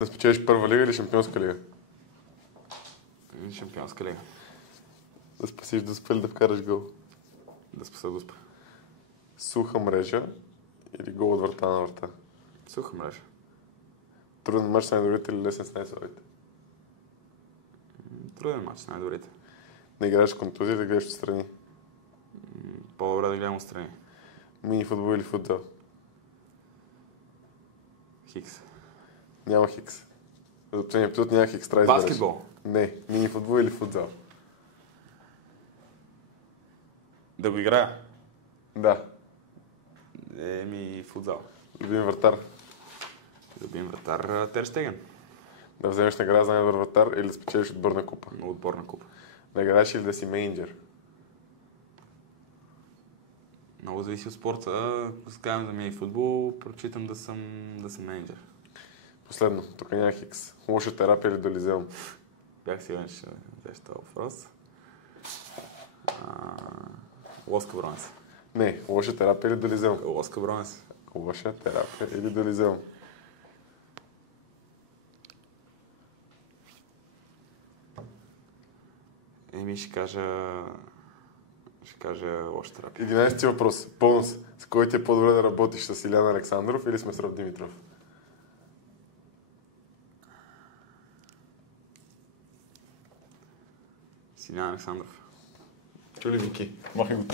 Да спечелиш първа лига или шампионска лига? Шампионска лига. Да спасиш Дуспа или да вкараш гол? Да спаса Дуспа. Суха мрежа или гол от врата на врата? Суха мрежа. Труден мач с най-добрите или лесен с най-слабите? Труден мач с най-добрите. Да играеш в контузия, да гледаш отстрани? По-добре да гледам отстрани. Мини футбол или футзал? Хикс. Няма хикс. За последния епизод няма хикс, трябва да избереш. Баскетбол. Не, мини футбол или футзал? Да го играя. Да. Футзал. Любим вратар. Любим вратар Тер Стеген. Да вземеш награда за най-добър вратар или да спечелиш отборна купа? Отборна купа. Да играеш или да си мейнджер? Много зависи от спорта. Ако скажем за ми футбол, прочитам да съм менеджер. Последно, тук няма хикс. Лоша терапия или долизеум? Бях сигурен, че ще взеш този въпрос. Лоска Бронес. Не, лоша терапия или долизеум? Лоска Бронес. Лоша терапия или долизеум? Ще кажа лоша терапия. 11-ти въпрос. Бонус. С кой ти е по-добре да работиш? С Илян Александров или с Месрод Димитров? Силян Александров. Чули, Вики? Махай го.